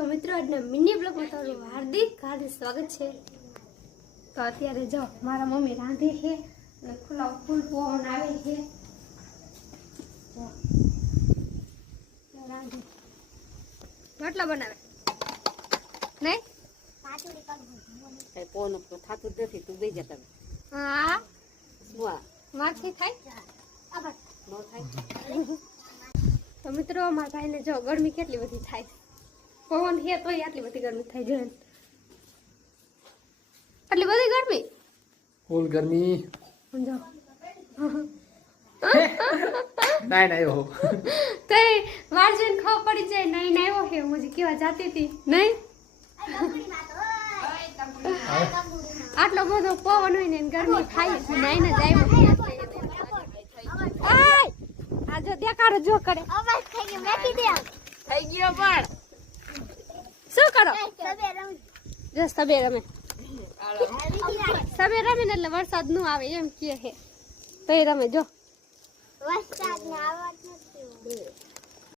તો મિત્રો આજના મિની બ્લોગમાં તમારું હાર્દિક સ્વાગત છે। તો અત્યારે જો મારા મમ્મી રાંધે છે અને ખુલ્લા ફૂલ પવન આવે છે। રાંધે રોટલા બનાવે નહીં કઈ પોન થાતું જ નથી તું દઈ જતા હા સુવા માથી થાય નો થાય। તો મિત્રો મારા ભાઈને જો ગરમી કેટલી બધી થાય પવન છે તોય આટલી બધી ગરમી થાય જો આટલી બધી ગરમી ફૂલ ગરમી જો નાઈ આવ્યો તો વાર જોઈને ખબર પડી જાય નહીં આવ્યો છે હું કેવા જાતી હતી નહીં આટલો બધો પવન હોય ને ગરમી થાય નહીં ને જાય આ જો દેખાડો જો કરે થઈ ગયો પણ શું કરો જો સબે રમે સબે રમે ને એટલે વરસાદ નું આવે એમ કહે છે તો એ રમે જો વરસાદ ને આવત નથી